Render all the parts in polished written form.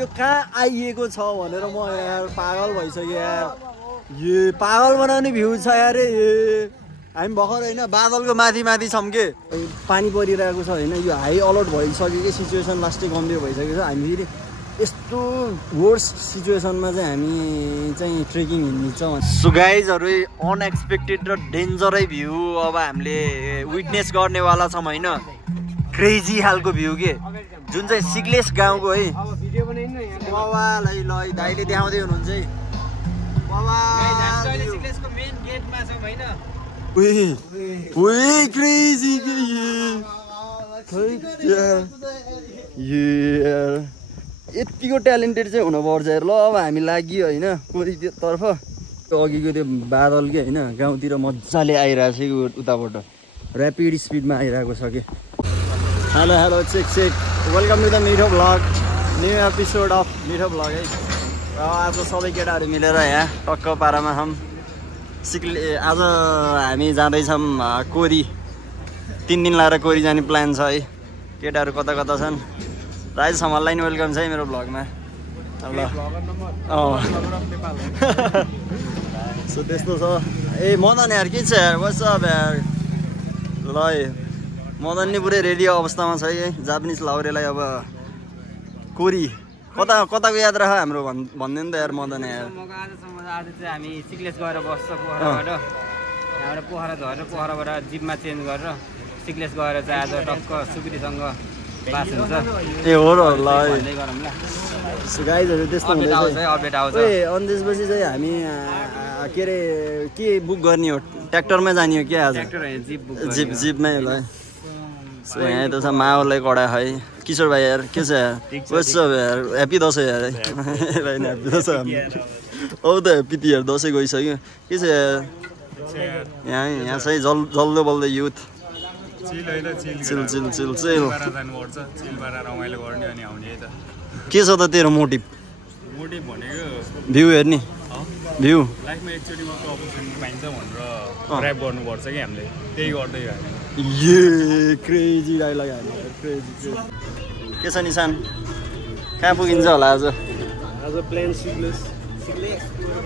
यो कहाँ आइएको छ भनेर म यार पागल भइसक्यो यार ये पागल बनाउने भ्यू छ यार हामी भर्खर होइन बादलको माथि माथि छौँ के पानी परिरहेको छ होइन यो हाई अलर्ट भइसकेको सिचुएसन लास्टै गम्भीर भइसकेको छ हामी फेरि यस्तो वर्स सिचुएसनमा चाहिँ हामी चाहिँ ट्रेकिङ हिँड्छ सो गाइजहरू अनएक्सपेक्टेड र डेन्जरै भ्यू अब हामीले विटनेस गर्नेवाला छौँ होइन क्रेजी खालको भ्यू के जुन चाहिँ सिग्लेस गाउँको है बाबालाई ल दाइले देखाउँदै हुनुहुन्छ है क्रेजी यतिको ट्यालेन्टेड चाहिँ हुनुपर्छ ल अब हामी लाग्यो होइन कोरीतर्फ अघिको त्यो बादल के होइन गाउँतिर मजाले आइरहेको छ उताबाट ऱ्यापिड स्पिडमा आइरहेको छ कि hello hello check check welcome to the Mitho vlog new episode of Mitho vlog है र आज सबै केटाहरू मिलेर यहाँ टक्क पारामा छौँ आज हामी जाँदैछौँ कोरी 3 दिन लगाएर कोरी जाने प्लान छ है केटाहरू कता कता छन् राजेश समाललाई नि वेलकम छ है मेरो भ्लगमा ल सो त्यस्तो छ ए मदन यार के छ यार बस अब यार ल मदन नि पुरै रेडी अवस्थामा छ है जापानिज लाउरेलाई अब कोरी कताको यात्रा छ हाम्रो भन्दैन त यार मदन यार आज चाहिँ हामी सिग्लेस गएर बस्छ पोखराबाट यहाँबाट पोखरा झरेर पोखराबाट जिपमा चेन्ज गरेर सिग्लेस गएर चाहिँ आज टक्क सुकुटीसँग बास हुन्छ ए हो र ल गाइजहरू त्यस्तो हुँदैछ अपडेट आउँछ अनि त्यसपछि चाहिँ हामी के अरे के बुक गर्ने हो ट्र्याक्टरमै जाने हो क्या आज जिपमै ल सो यहाँ त छ माओलाई कडा है किशोर भाइ यार के छ यार कस्तो यार ह्याप्पी दसैँ यार ह्याप्पी दसैँ औ त ह्याप्पी तिहार दसैँ गइसक्यो के छ यार यहाँ चाहिँ जल्दो बल्दो युथ चिल चिल चिल चिल के छ त तेरो मोटिभ भ्यू हेर्ने भ्यू लाइफमा एकचोटि मात्र अपर्च्युनिटी पाइन्छ भनेर ड्राइभ गर्नुपर्छ कि हामीले त्यही गर्दै हो ये क्रेजी डायलग हामी क्रेजी के छ निशान कहाँ पुगिन्छ होला आज प्लेन सिग्लेस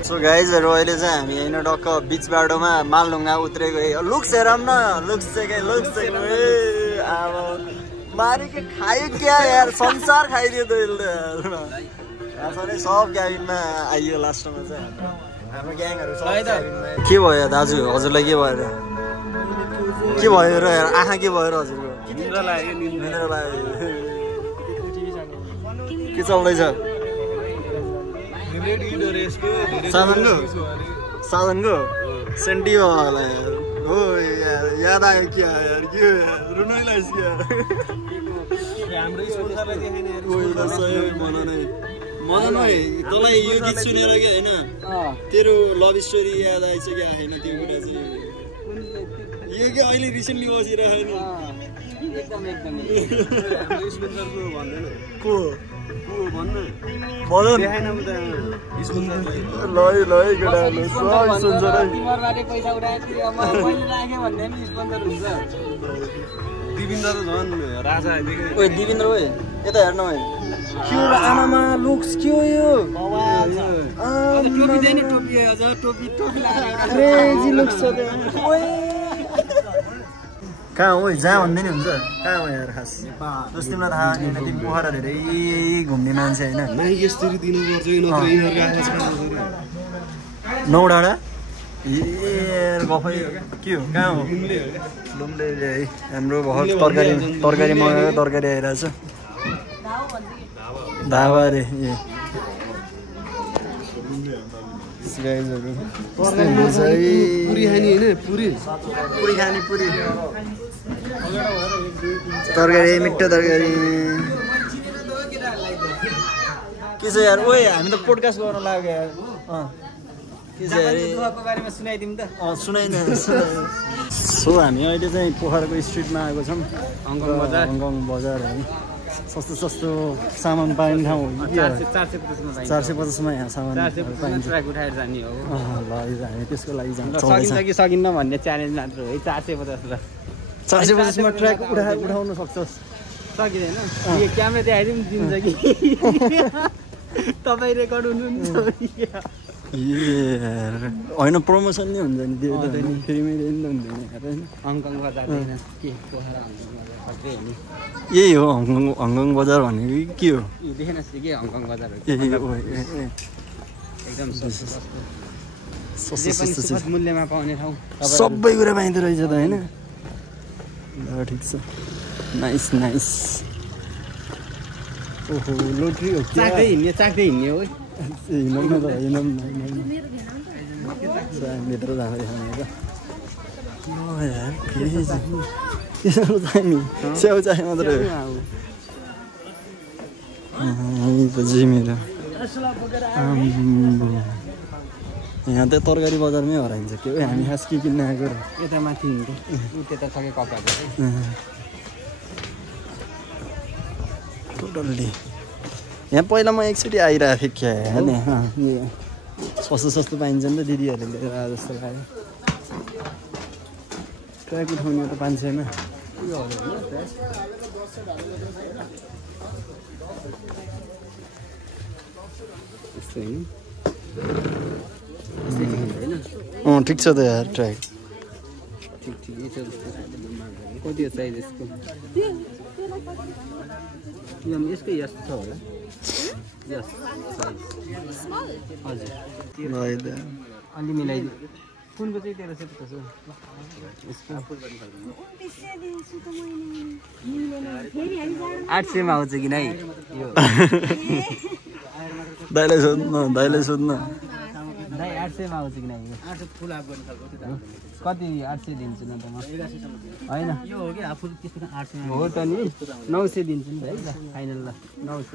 सो गाइजहरू अहिले चाहिँ हामी होइन डक्क बिच बाटोमा मालढुङ्गा उत्रेको लुक्स हेरौँ न लुक्स चाहिँ अब मारी के खायो क्या यार संसार खाइदियो त यसले सब क्याबिनमा आइयो लास्टमा चाहिँ हाम्रो ग्याङहरू के भयो दाजु हजुरलाई के भयो र यार आँखा के भयो र हजुरको के चल्दैछ साधनको सेन्टी होला यार हो यार याद आयो क्या यार के रुनै लाग्यो मदन भाइ तँलाई यो गीत सुनेर क्या होइन तेरो लभ स्टोरी याद आएछ क्या होइन त्यो कुरा चाहिँ यो क्या अहिले रिसेन्टली बसिरहेको दिविन्द्र ओए यता हेर्न के हो आमामा लुक्स के हो यो क्रेजी लुक्स छ कहाँ हो जहाँ भन्दै नि हुन्छ कहाँ हो यार खास जस्तो तिमीलाई थाहा होइन तिमी पोखरा धेरै घुम्ने मान्छे होइन नौडाँडा ए गफै के हो कहाँ हो लुम्ले है हाम्रो भर्खर तरकारी मगाएको तरकारी आइरहेछ धावा अरे ए पुरी खाने होइन पुरी खाने पुरी तरकारी मिठो तरकारी के छ यार ओए हामी त पोडकास्ट गर्न लाग्यो यार के छ यार बारेमा सुनाइदिउँ त सुनाइदिनु सो हामी अहिले चाहिँ पोखराको स्ट्रिटमा आएको छौँ हङकङ बजार है सस्तो सस्तो सामान पाइने ठाउँ हो कि 450मा यहाँ सामान पाइन्छ उठाएर जाने हो ल हामी त्यसको लागि जान्छ सकिन्न भन्ने च्यालेन्ज मात्र हो है 450 र 450मा ट्र्याक उठाउन सक्छस् सकिँदैन यो क्यामेरा देखाइदिउँ दिन्छ कि तपाईँ रेकर्ड हुनुहुन्छ होइन प्रमोसन नै हुन्छ नि त्यो त फ्रीमै हुँदैन होइन हङकङ बजार के पोखरा यही हो हङकङ बजार भनेको के हो देखेन के हङकङ बजार हो एकदम सस्तो मूल्यमा पाउने ठाउँ सबै कुरा पाइँदो रहेछ त होइन ठिक छ नाइस नाइस ओहो लोट्री हो चाख्दै हिँड्ने हो हिँडौँ न त हिँडौँ भित्र जाँदै खाने स्याउ चाहे मात्रै जिमेर यहाँ त तरकारी बजारमै हराइन्छ के हो हामी खास के किन्न आएको र यता माथि हिँड्दै त्यता सके कपडाको टोटल्ली यहाँ पहिला म एकचोटि आइरहेको थिएँ क्या नि सस्तो सस्तो पाइन्छ नि त दिदीहरूले लिएर आए जस्तो लाग्यो ट्र्याक उठाउने त 500मा ठिक छ त यार ट्र्याक कति हो साइज यसको यसको यस्तो छ होला हजुर अलि मिलाइदिनु कुनको चाहिँ 1350 आउँछ कि नै यो दाइलाई सोध्न दाइ 800 मा आउँछ कि नै फुल हाफ गर्ने खालको कति 800 दिन्छु न त म हैन यो हो कि हाफ फुल त्यसको 800 हो त नि 900 दिन्छु नि त है ल फाइनल ल 900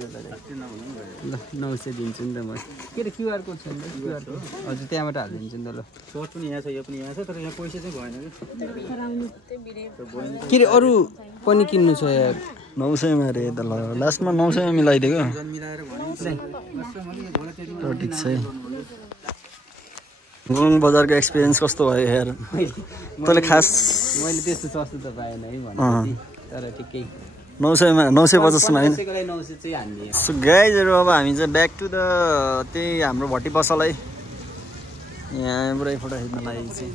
ल 900 दिन्छु नि त म के रे क्यूआर कोड छ नि क्यूआर कोड हजुर त्यहाँबाट हालिदिन्छु नि त ल सर्ट पनि यहाँ छ यो पनि यहाँ छ तर यहाँ पैसा चाहिँ भएन के रे अरु पनि किन्नु छ यार 900 मा रे त ल लास्टमा 900 मा मिलाइदिएको मिलाएर भने ठिक छ है गुङ बजारको एक्सपिरियन्स कस्तो भयो यार तैँले खास मैले त्यस्तो सस्तो त पाएन है भने तर ठिकै 900 मा 950 मा हैन 900 चाहिँ हान्दिए सो गाइजहरु अब हामी चाहिँ ब्याक टु द त्यही हाम्रो भट्टी पसलै यहाँ पुरै फोटो खिच्न लागि चाहिँ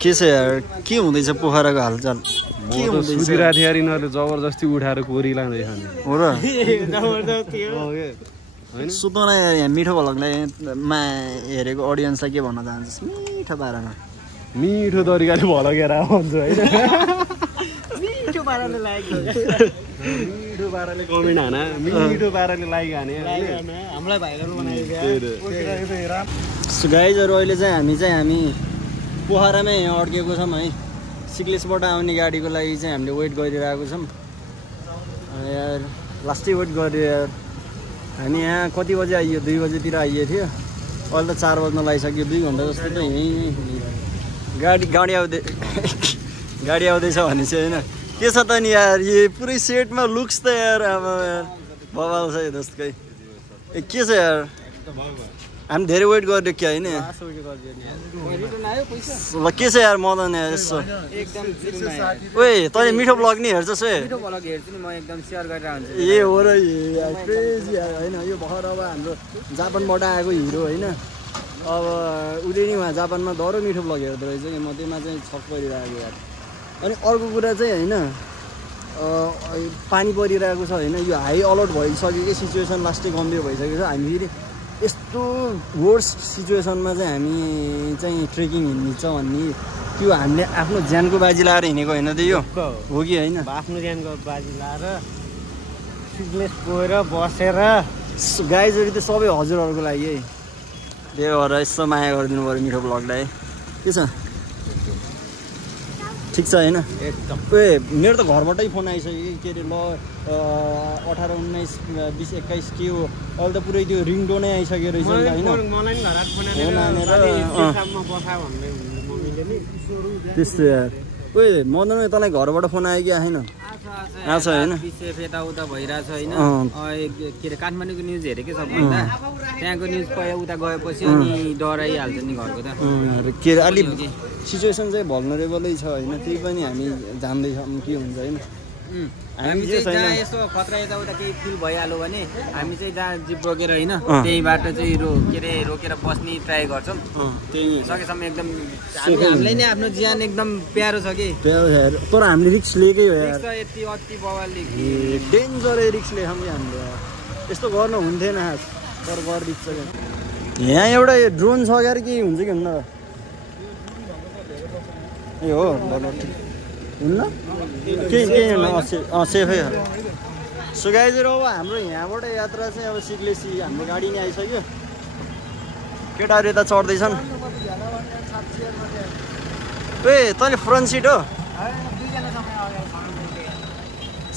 के छ यार के हुँदैछ पोखराको हालचाल के हुँदैछ सुतिरहेको थियो यार यिनीहरूले जबरजस्ती उठाएर कोरी लाँदै खाने हो र जबरजस्ती हो सुत्न यार यहाँ मिठो भलकलाई मा हेरेको अडियन्सलाई के भन्न चाहन्छस् मिठो पारामा मिठो तरिकाले भलकेर आउँछु होइन मिठो पाराले लाइक मिठो पाराले कमेन्ट हाना मिठो पाराले लाइक हाने हामीलाई भाइरल बनाएको सो गाइजहरु अहिले चाहिँ हामी पोखरामै यहाँ अड्केको छौँ है सिक्लेसबाट आउने गाडीको लागि चाहिँ हामीले वेट गरिरहेको छौँ यार लास्टै वेट गऱ्यो यार हामी यहाँ कति बजे आइयो 2 बजेतिर आइएको थियो अहिले त 4 बज्न लागिसक्यो 2 घन्टा जस्तो त यहीँ गाडी आउँदैछ भने चाहिँ होइन के छ त नि यार यो पुरै सेटमा लुक्स त यार अब यार बवाल छ यो दोस्तकै के छ यार हामी धेरै वेट गर्यो क्या होइन ल के छ यार मदन यार यसो ओए तैँले मिठो ब्लग नि हेर्छस् ए मिठो ब्लग हेर्छु नि म एकदम सेयर गरेर हुन्छु ए हो र यार क्रेजी यार होइन यो भर्खर अब हाम्रो जापानबाट आएको हिरो होइन अब उसले नि उहाँ जापानमा डह्रो मिठो ब्लग हेर्दो रहेछ कि म त्यसमा चाहिँ छक परिरहेको यार अनि अर्को कुरा चाहिँ होइन पानी परिरहेको छ होइन यो हाई अलर्ट भइसकेको सिचुएसन लास्टै गम्भीर भइसकेको छ हामी फेरि यस्तो वर्स्ट सिचुएसनमा चाहिँ हामी चाहिँ ट्रेकिङ हिँड्छ भन्ने त्यो हामीले आफ्नो ज्यानको बाजी लाएर हिँडेको होइन त यो हो कि होइन आफ्नो ज्यानको बाजी लाएर सिक्लेस गएर बसेर गाइजहरू त सबै हजुरहरूको लागि है त्यही भएर यस्तो माया गरिदिनु पऱ्यो मिठो ब्लगलाई के छ ठिक छ होइन एकदम ए मेरो त घरबाटै फोन आइसक्यो के अरे ल 18 19 20 21 के हो अहिले त पुरै त्यो रिङटोनै आइसक्यो रहेछ होइन त्यस्तो यार ओए मदन तँलाई घरबाट फोन आयो कि आएन आछ हैन पिसेफ यताउता भइरहेछ हैन के अरे काठमाडौँको न्युज हेरेकै सबभन्दा त्यहाँको न्युज पहिला उता गएपछि अनि डराइहाल्छ नि घरको त के अरे अलि सिचुएसन चाहिँ भल्नरेबलै छ हैन त्यही पनि हामी जान्दैछौँ के हुन्छ हैन हामी चाहिँ जहाँ यसो खतरा यताउता केही फिल भइहाल्यो भने हामी चाहिँ जहाँ जिप रोकेर होइन त्यहीबाट चाहिँ के अरे रोकेर बस्ने ट्राई गर्छौँ त्यही सकेसम्म एकदम हामीलाई नै आफ्नो ज्यान एकदम प्यारो छ कि तर हामीले रिक्स लिएकै हो यार यति अति बवालले डेन्जरै रिक्स लिएछौँ कि हामीले यस्तो गर्नु हुन्थेन खास तर गर रिक्स छ यहाँ एउटा ड्रोन छ यार के हुन्छ कि हुन्न ए हो हुन्न केही हुन्न सेफै हो सो गाइजहरू अब हाम्रो यहाँबाट यात्रा चाहिँ अब सिक्लेसी हाम्रो गाडी नै आइसक्यो केटाहरू यता चढ्दैछन् ए तैँले फ्रन्ट सिट हो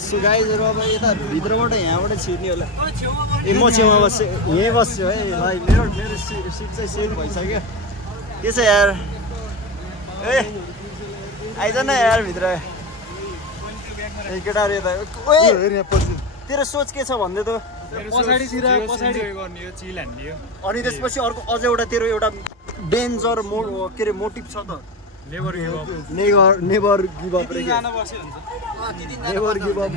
सो गाइजहरू अब यता भित्रबाट यहाँबाट छिर्ने होला ए म छेउमा बस्छु यहीँ बस्छु है भाइ मेरो सिट चाहिँ सेट भइसक्यो के छ यार ए आइज न यार भित्र केटाहरू यता तेरो सोच के छ भन्दै त अनि त्यसपछि अर्को अझ एउटा तेरो एउटा डेन्जर के अरे मोटिभ छ त नेभर गिभ अप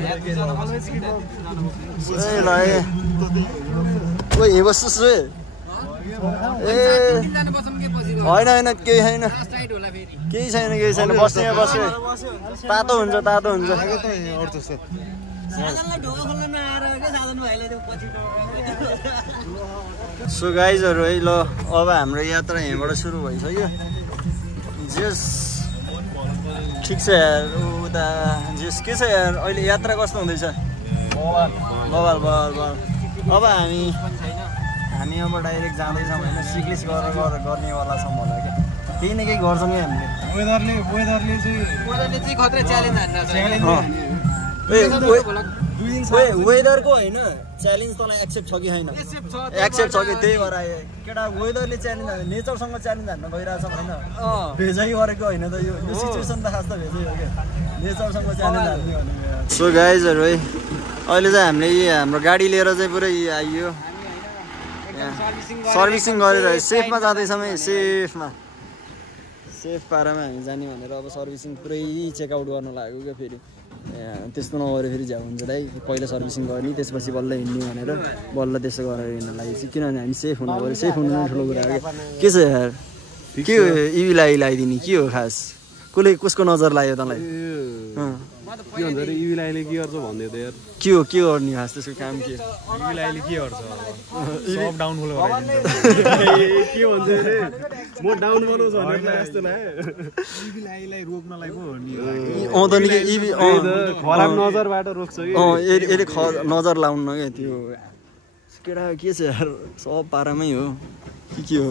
ए बस्छुस् रे ए होइन केही छैन बस्ने तातो हुन्छ सो गाइजहरू है ल अब हाम्रो यात्रा यहाँबाट सुरु भइसक्यो जेस ठिक छ यार उता जेस के छ यार अहिले यात्रा कस्तो हुँदैछ बवाल अब हामी अब डाइरेक्ट जाँदैछौँ होइन सिक्लिस गर्नेवाला छौँ होला क्या केही न केही गर्छौँ कि हामीले चाहिँ खतरा च्यालेन्ज वेदरको होइन च्यालेन्ज तँलाई एक्सेप्ट छ कि छैन एक्सेप्ट छ कि त्यही भएर आयो केटा वेदरले च्यालेन्ज हान्यो नेचरसँग च्यालेन्ज हान्न गइरहेछ होइन भेजै गरेको होइन त यो सिचुएसन त खास त भेजै हो क्या नेचरसँग च्यालेन्ज हान्ने भनेको सो गाइजहरू है अहिले चाहिँ हामीले हाम्रो गाडी लिएर चाहिँ पुरै आइयो सर्भिसिङ गरेर सेफमा जाँदैछौँ है सेफ पारामा हामी जाने भनेर अब सर्भिसिङ पुरै चेकआउट गर्न लाग्यो क्या फेरि त्यस्तो नगऱ्यो फेरि झ्याउ हुन्छ दाइ पहिला सर्भिसिङ गर्ने त्यसपछि बल्ल हिँड्ने भनेर बल्ल त्यसो गरेर हिँड्न लागेपछि किनभने हामी सेफ हुनु पऱ्यो सेफ हुनु नै ठुलो कुरा हो के छ यार के हो इभी लगाइदिने के हो खास कसको नजर लाग्यो तँलाई के भन्छ अरे इभिलाइले के गर्छ भन्दै त यार के गर्ने खास त्यसको काम के इभिलाइले के गर्छ सब डाउनफल के भन्छ अरे म डाउन बनाउँछु भनेर जस्तो लाग्यो इभिलाइलाई रोक्नलाई पो हो नि त नि इभी खराब नजरबाट रोक्छ कि यसले नजर लाउनु क्या त्यो केटा के छ यार सब पारामै हो के हो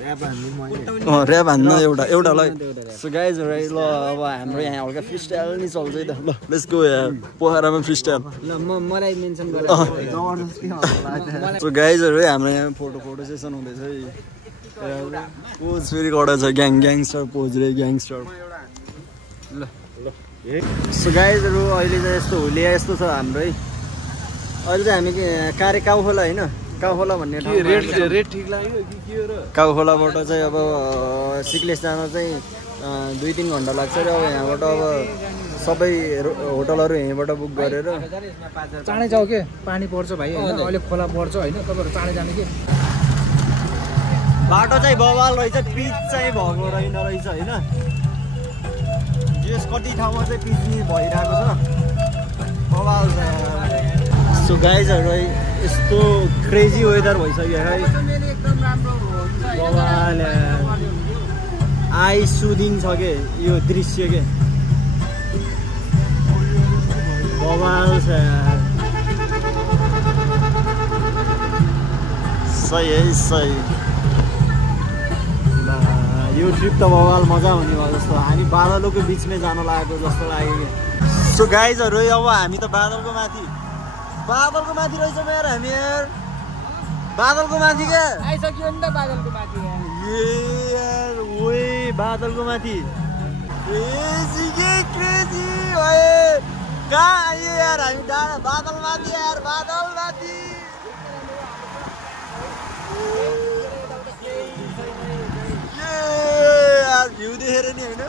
ऱ्याप हान्न एउटा ल सो गाइजहरू है ल अब हाम्रो यहाँ हल्का फ्री स्टाइल नि चल्छ है त ल लेट्स गो यार पोखरामा फ्री स्टाइल मलाई मेन्सन गरेर सो गाइजहरू है हाम्रो यहाँ फोटो सेसन हुँदैछ है पोज फेरि कडा छ ग्याङस्टर पोज रे ग्याङस्टर ल सो गाइजहरू अहिले चाहिँ यस्तो हुलिया यस्तो छ हाम्रो है अहिले चाहिँ हामी कार्य काउखोला होइन काउखोला भन्ने रेट ठिक लाग्यो कि के हो र काउखोलाबाट चाहिँ अब सिक्लेस जान चाहिँ 2-3 घन्टा लाग्छ र अब यहाँबाट अब सबै होटलहरू यहीँबाट बुक गरेर चाँडै जाऊ के पानी पर्छ भाइ होइन अहिले खोला पर्छ होइन तपाईँहरू चाँडै जाने कि बाटो चाहिँ बवाल रहेछ पिच चाहिँ भएको रहेछ होइन यस कति ठाउँमा चाहिँ पिच भइरहेको छ बवाल छ सो गाइजहरू है यस्तो क्रेजी वेदर भइसक्यो है बवाल आई सुदिङ छ के यो दृश्य के बवाल छ सही है सही यो ट्रिप त बवाल मजा हुने भयो जस्तो हामी बादलको बिचमै जान लागेको जस्तो लाग्यो कि सो गाइजहरू अब हामी त बादलको माथि रहेछ यार हामी यार बादलको माथि क्या आइसक्यो नि त बादलको माथि यार बादलको माथि क्रेजी कहाँ आयो यार हामी डाँडा बादलमाथि यार बादलमाथि यार भ्यू देखेर नि होइन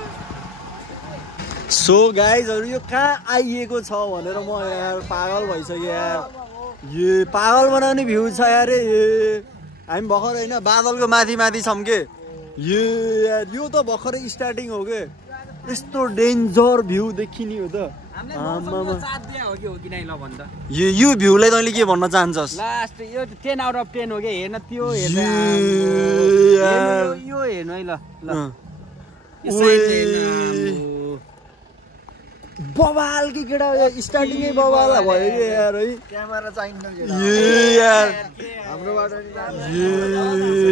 सो गाइजहरू यो कहाँ आइएको छ भनेर म यार पागल भइसक्यो यार ये पागल बनाउने भ्यू छ यार हामी भर्खर होइन बादलको माथि माथि छौँ के ये यार यो त भर्खरै स्टार्टिङ हो के यस्तो डेन्जर भ्यू देखिने हो त यो भ्यूलाई तैँले के भन्न चाहन्छस् लास्ट यो 10 आउट अफ 10 हो के हेर्न त्यो हेर्न यो हेर्नु है ल बवाल कि केटा स्टार्टिङै बवाल भयो कि यार है क्यामेरा चाहिन्छ यार हाम्रोबाट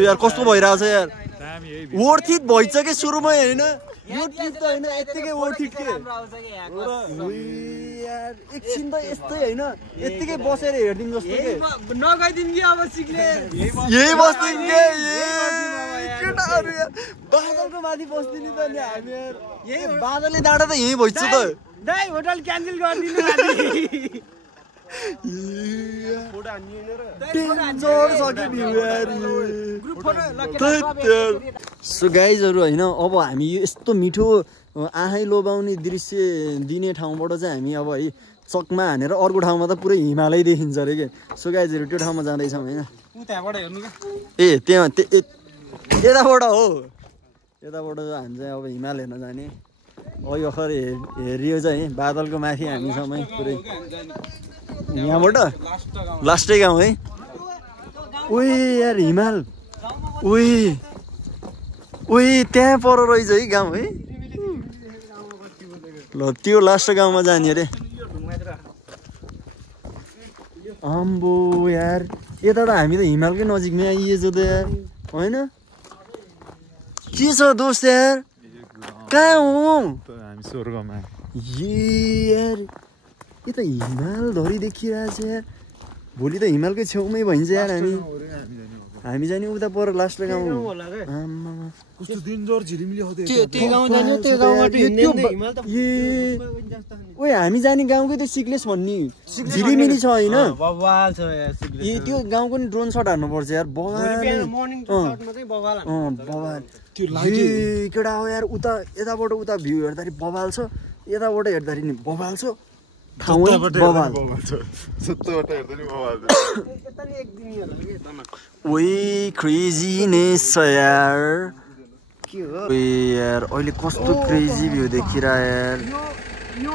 यार कस्तो भइरहेछ यार वर्थ इट भइछ कि सुरुमै होइन यो ट्रिप त होइन यत्तिकै वर्थ इट के यार एकछिन त यस्तै होइन यत्तिकै बसेर हेर्दिउँ जस्तो के नगइदिउँ कि अब सिक्ने यही बस्दिउँ के केटाहरू यार बादलको माथि बस्दिने त नि हामी यार यही बादलले डाँडा त यहीँ भइछ त दाइ होटल क्यान्सल गरिदिनु सो गाइजहरू होइन अब हामी यस्तो मिठो आँखै लोभाउने दृश्य दिने ठाउँबाट चाहिँ हामी अब है चकमा हानेर अर्को ठाउँमा त पुरै हिमालय देखिन्छ अरे के सो गाइजहरू त्यो ठाउँमा जाँदैछौँ होइन ए त्यहाँ यताबाट हो यताबाट हामी चाहिँ अब हिमाल हेर्न जाने यो खरे हेरियो चाहिँ बादलको माथि हामी छौँ है पुरै यहाँबाट लास्टै गाउँ है उही यार हिमाल उही त्यहाँ पर रहेछ है गाउँ है ल त्यो लास्ट गाउँमा जाने अरे आम्बो यार यता त हामी त हिमालकै नजिकमै आइएछ त यार होइन के छ दोस्त यार कहाँ हो हामी स्वर्गमा यार यो त हिमाल धरी देखिरहेछ यार भोलि त हिमालकै छेउमै भइन्छ यार हामी जाने उता पर लास्ट गाउँ ओए हामी जाने गाउँकै त्यो सिक्लेस भन्ने झिलिमिली छ होइन त्यो गाउँको नि ड्रोन सट हान्नुपर्छ यार बवाल केटा हो यार उता यताबाट उता भ्यू हेर्दाखेरि बवाल छ यताबाट हेर्दाखेरि नि बवाल छ क्रेजीनेस छ यार यार अहिले कस्तो क्रेजी भ्यू देखिरह यार यो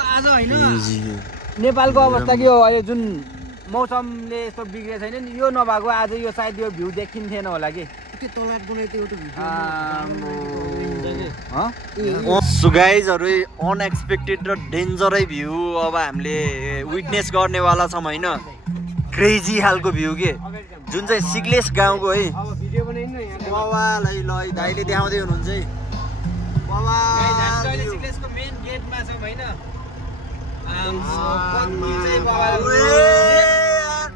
आज होइन नेपालको अवस्था के हो अहिले जुन मौसमले यस्तो बिग्रेको छैन नि यो नभएको आज यो सायद यो भ्यू देखिन्थेन होला कि सो गाइजहरू अनएक्सपेक्टेड र डेन्जरै भ्यू अब हामीले विटनेस गर्नेवाला छौँ होइन क्रेजी खालको भ्यू के जुन चाहिँ सिक्लेस गाउँको है बवालै ल दाइले देखाउँदै हुनुहुन्छ है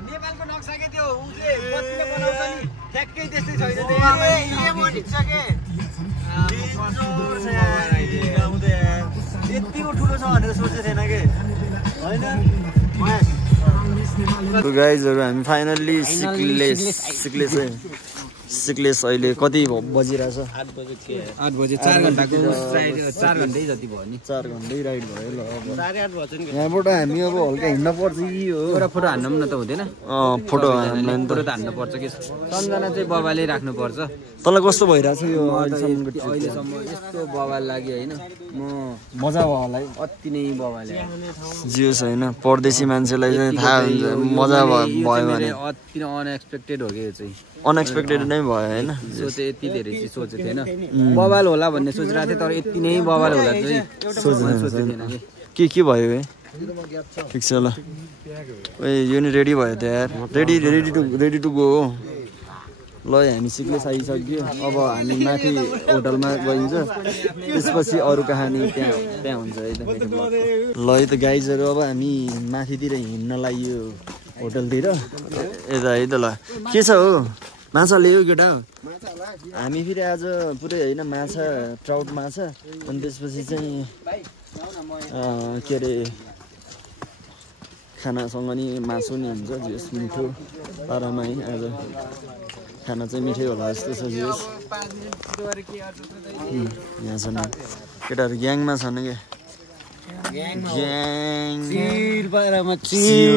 नेपालको नक्सा के त्यो उसले बत्तीले बनाउँछ नि ठ्याक्कै त्यस्तै छैन यतिको ठुलो छ भनेर सोचेको थिएन कि होइन गाइजहरू हामी फाइनल्ली सिक्लेस अहिले कति बजिरहेछ 8 बजे 4 घन्टाको 4 घन्टै जति भयो नि 4 घन्टै राइड भयो ल अब यहाँबाट हामी अब हल्का हिँड्न पर्छ कि हो एउटा फोटो हान्न पनि न त हुँदैन फोटो हान्न पर्छ कि सम्झना चाहिँ बबाले राख्नुपर्छ तँलाई कस्तो भइरहेछ यो अहिलेसम्म यस्तो बबाल लाग्यो होइन म मजा भयो होला है अति नै बबाले जियोस् होइन परदेशी मान्छेलाई चाहिँ थाहा हुन्छ मजा भयो भने अति नै अनएक्सपेक्टेड हो कि यो चाहिँ अनएक्सपेक्टेड नै भयो होइन सोचे यति धेरै चाहिँ सोचेको थिएन बबाल होला भन्ने सोचिरहेको थिएँ तर यति नै बबाल होला चाहिँ सोचेको थिएन के भयो है ठिक छ ल ए यो नि रेडी भयो त यार रेडी टु गो हो ल हामी सिक्लेस आइसक्यो अब हामी माथि होटलमा गइन्छ त्यसपछि अरू कहानी त्यहाँ हुन्छ है त ल है त गाइजहरू अब हामी माथितिर हिँड्न लाग्यो होटलतिर यता है त ल के छ हो माछा ल्यायो केटा हामी फेरि आज पुरै होइन माछा ट्राउट माछा अनि त्यसपछि चाहिँ के अरे खानासँग नि मासु नि हुन्छ जेस मिठो पारामा है आज खाना चाहिँ मिठै होला जस्तो छ जेस यहाँ छन् केटाहरू ग्याङमा छन् क्या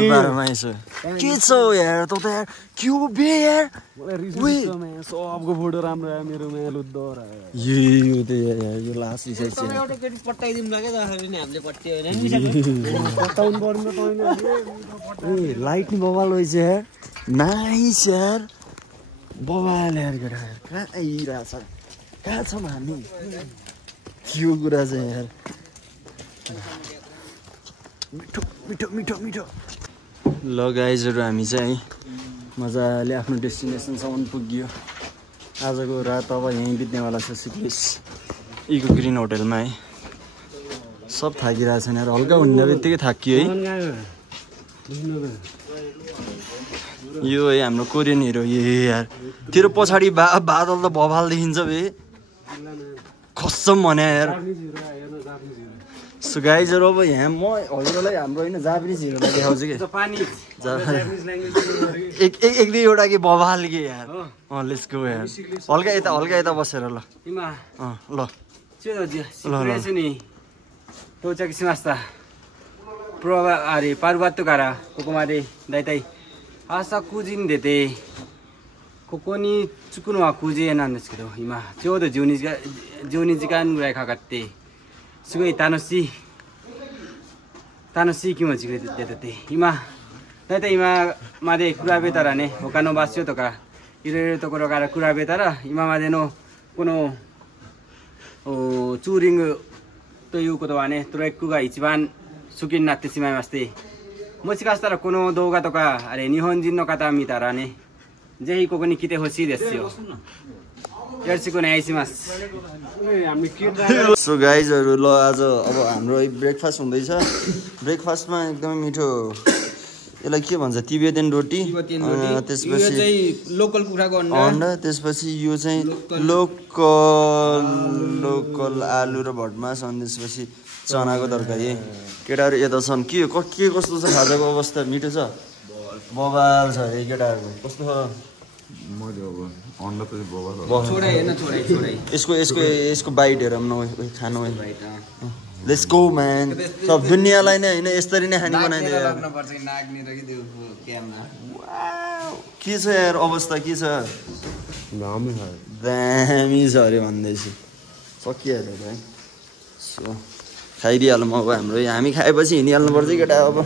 पारामा यसो के छ यार त यार के हो बे यार सबको फोटो राम्रो आयो मेरोमा लुद्धर यो त यार यो लास्ट रिसाइज चाहिँ एउटा केटी पट्टाइदिउँ लाग्यो जसरी नि हामीले पट्टियो होइन पटाउनु पर्ने तैँले लाइट नि बवाल रहेछ यार नाइस यार बवाल यार केटा कहाँ आइरहेछ कहाँ छौँ हामी यो कुरा चाहिँ यार मिठो मिठो मिठो मिठो ल गाइजहरू हामी चाहिँ मजाले आफ्नो डेस्टिनेसनसम्म पुग्यो आजको रात अब यहीँ बित्नेवाला छ सिक्लिस इको ग्रिन होटलमा है सब थाकिरहेको छैन यार हल्का हुने बित्तिकै थाकियो है यो है हाम्रो कोरियन हिरो ए यार तेरो पछाडि बादल त बवाल देखिन्छ बे खस्सम भने यार सो गाइजहरू अब यहाँ म हजुरलाई हाम्रो होइन जापानिज हिरोलाई देखाउँछु कि एक दुईवटा कि बवाल कि यार लेट्स गो यार हल्का यता बसेर ल ल到着しましたプロはあれパルバットからここまでだいたい朝9時に出てここに着くのは9時なんですけど今ちょうど12時間ぐらいかかってすごい楽しい気持ちが出てて今だいたい今まで比べたらね他の場所とかいろいろところから比べたら今までのこのツーリングということはねトレックが一番好きになってしまいましてもしかしたらこの動画とかあれ日本人の方見たらねぜひここに来てほしいですよよろしくお願いします सो गाइजहरू ल आज अब हाम्रो ब्रेकफास्ट हुँदैछ ब्रेकफास्टमा एकदमै मिठो यसलाई के भन्छ तिब्बतियन रोटी त्यसपछि लोकल कुखुराको अन्डा त्यसपछि यो चाहिँ लोकल आलु र भटमास अनि त्यसपछि चनाको तरकारी केटाहरू यता छन् के कस्तो छ खाजाको अवस्था मिठो छ बवाल छ है केटाहरूको कस्तो छ यसको बाइट हेरौँ न खानु लेट्स गो म्यान सब दुनियाँलाई नै होइन यसरी नै खाने बनाइदियो के छ यार अवस्था के छ दामी छ अरे भन्दैछु सकिहाल्यो है सो खाइदिइहालौँ अब हाम्रो हामी खाएपछि हिँडिहाल्नुपर्छ केटा अब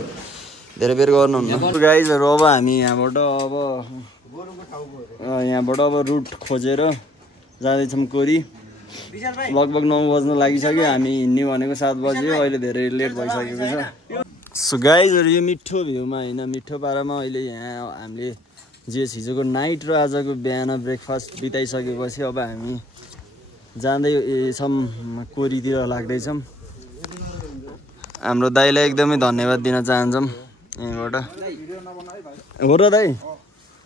धेरै बेर गर्नुहुन्न गाइजहरू अब हामी यहाँबाट अब रुट खोजेर जाँदैछौँ कोरी लगभग 9 बज्न लागिसक्यो हामी हिँड्ने भनेको 7 बज्यो अहिले धेरै लेट भइसकेको छ सो गाइजहरू यो मिठो भ्यूमा होइन मिठो पारामा अहिले यहाँ हामीले जे हिजोको नाइट र आजको बिहान ब्रेकफास्ट बिताइसकेपछि अब हामी जाँदैछौँ कोरीतिर लाग्दैछौँ हाम्रो दाइलाई एकदमै धन्यवाद दिन चाहन्छौँ यहाँबाट हो र दाइ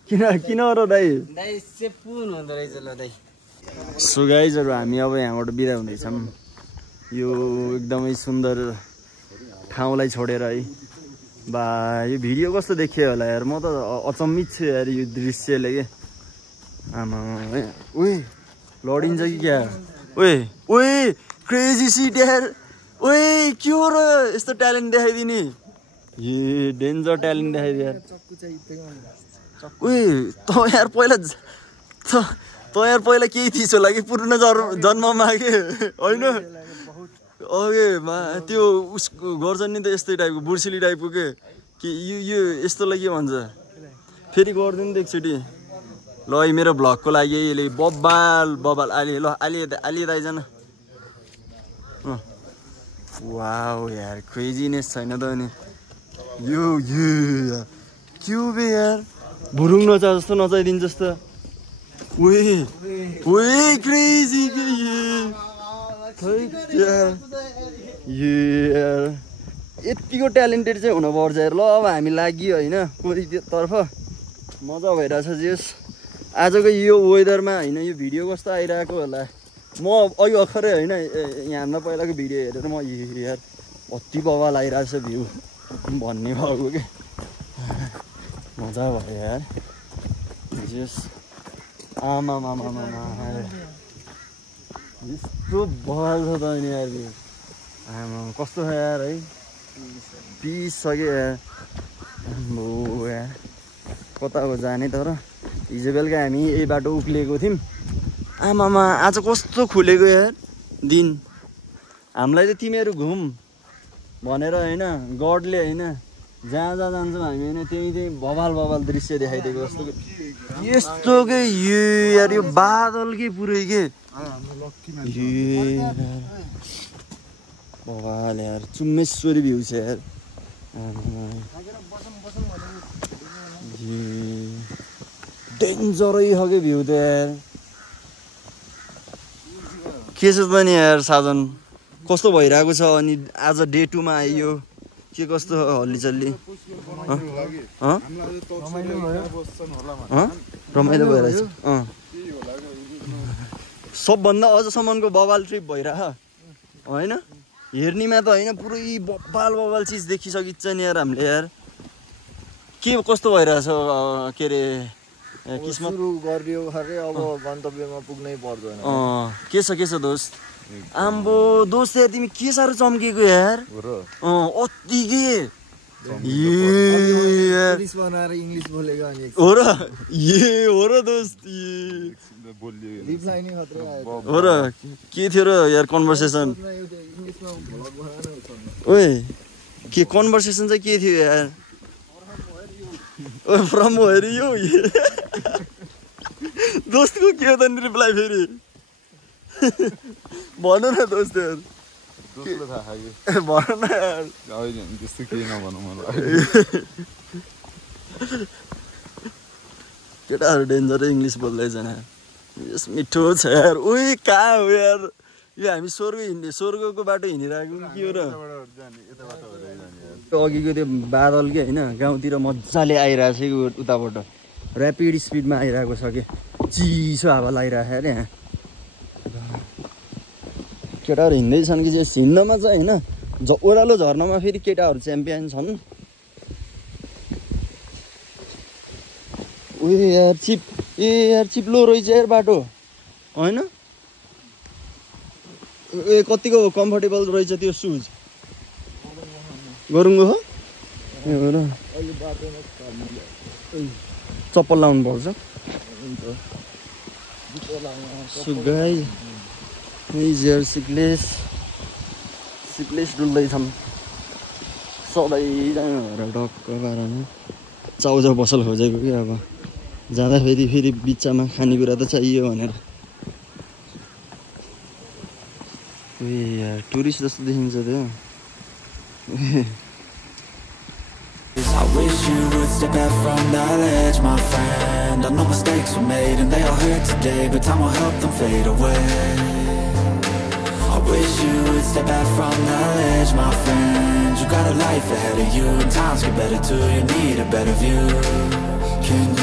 किन हो र दाइ सो गाइजहरू हामी अब यहाँबाट बिदा हुँदैछौँ यो एकदमै सुन्दर ठाउँलाई छोडेर है बा यो भिडियो कस्तो देखियो होला यार म त अचम्मित छु यार यो दृश्यले के आमा ओए लडिन्छ कि क्या ओए क्रेजी सिट यार ओए के हो र यस्तो ट्यालेन्ट देखाइदिने ए डेन्जर ट्यालेन्ट देखाइदियो यार ओए त यार पहिला केही थिइस् होला कि पूर्ण जन्ममा के होइन त्यो उसको गर्छन् नि त यस्तै टाइपको बुर्सिली टाइपको के यो यस्तोलाई के भन्छ फेरि गरिदिनु त एकचोटि ल मेरो भ्लगको लागि यसले बब्बाल आलिए दाइजान वाउ यार क्रेजीनेस छैन त अनि यो के हो बे यार भुरुङ नचा जस्तो नचाइदिन्छ जस्तो ओए क्रेजी के यतिको ट्यालेन्टेड चाहिँ हुनुपर्छ यार ल अब हामी लाग्यो होइन कोरीतर्फ मजा भइरहेछ जेस आजको यो वेदरमा होइन यो भिडियो कस्तो आइरहेको होला म अघि भर्खरै होइन यहाँभन्दा पहिलाको भिडियो हेरेर म यार अति बवाल आइरहेछ भ्यू भन्ने भएको के मजा भयो यार जस आमा यस्तो बवाल छ त नि यार भ्यू आमा कस्तो छ यार है पिस छ कि यार यार कता हो जाने तर हिजो बेलुका हामी यही बाटो उक्लिएको थियौँ आमामा आज कस्तो खुलेको यार दिन हामीलाई त तिमीहरू घुम भनेर होइन गडले होइन जहाँ जान्छौँ हामी होइन त्यही बवाल दृश्य देखाइदिएको जस्तो यस्तो के यो यार यो बादल के पुरै के बवाल यार चुम्मेश्वरी भ्यू छ यार डेन्जरै छ कि भ्यू त यार के छ त नि यार साधन कस्तो भइरहेको छ अनि आज डे 2 मा आइयो के कस्तो हल्लीचल्ली रमाइलो भइरहेछ सबभन्दा अझसम्मको बवाल ट्रिप भइरह होइन हेर्नेमा त होइन पुरै बवाल चिज देखिसकिन्छ नि यार हामीले यार के कस्तो भइरहेछ के अरे किस्मत सुरु गरियो खरे अब गन्तव्यमा पुग्नै पर्दैन के छ दोस्त आम्बो दोस्त यार तिमी के साह्रो चम्केको यार अति के इङ्ग्लिस बनाएर इङ्ग्लिस बोलेको अनि हो र हो र दोस्त रिप्लाई नै खतरा आयो हो र के थियो र यार कन्भर्सेसन इङ्ग्लिसमा भ्लग बनाउनु ओए के कन्भर्सेसन चाहिँ के थियो यार ओए फ्रम वेयर यु दोस्तको के हो त नि रिप्लाई फेरि भन न दोस्त यार भन न यार त्यस्तो केही नभनौँ मलाई केटाहरू डेन्जरै इङ्ग्लिस बोल्दैछन् यस मिठो छ यार उही कहाँ हो यार यो हामी स्वर्गको बाटो हिँडिरहेको के हो र अघिको त्यो बादल के होइन गाउँतिर मजाले आइरहेछ कि उताबाट ऱ्यापिड स्पिडमा आइरहेको छ कि चिसो हावा लागिरहेको अरे यहाँ केटाहरू हिँड्दैछन् कि चाहिँ हिँड्नमा चाहिँ होइन ओह्रालो झर्नमा फेरि केटाहरू च्याम्पियन छन् उयो यार यार चिप्लो रहेछ यार बाटो होइन ए कतिको कम्फर्टेबल रहेछ त्यो सुज गरुङ्गो हो ए हो र चप्पल लाउनु पर्छ सुगाई सिक्लेस डुल्दैछन् सबैजना डक्क पारेर चाउचाउ पसल खोजेको कि अब जाँदा फेरि बिचमा खानेकुरा त चाहियो भनेर उयो यार टुरिस्ट जस्तो देखिन्छ त्यो I wish you would step back from that edge, my friend. I know mistakes were made and they all hurt today, but time will help them fade away. I wish you would step back from that edge, my friend. You got a life ahead of you and times get better too. You need a better view. Can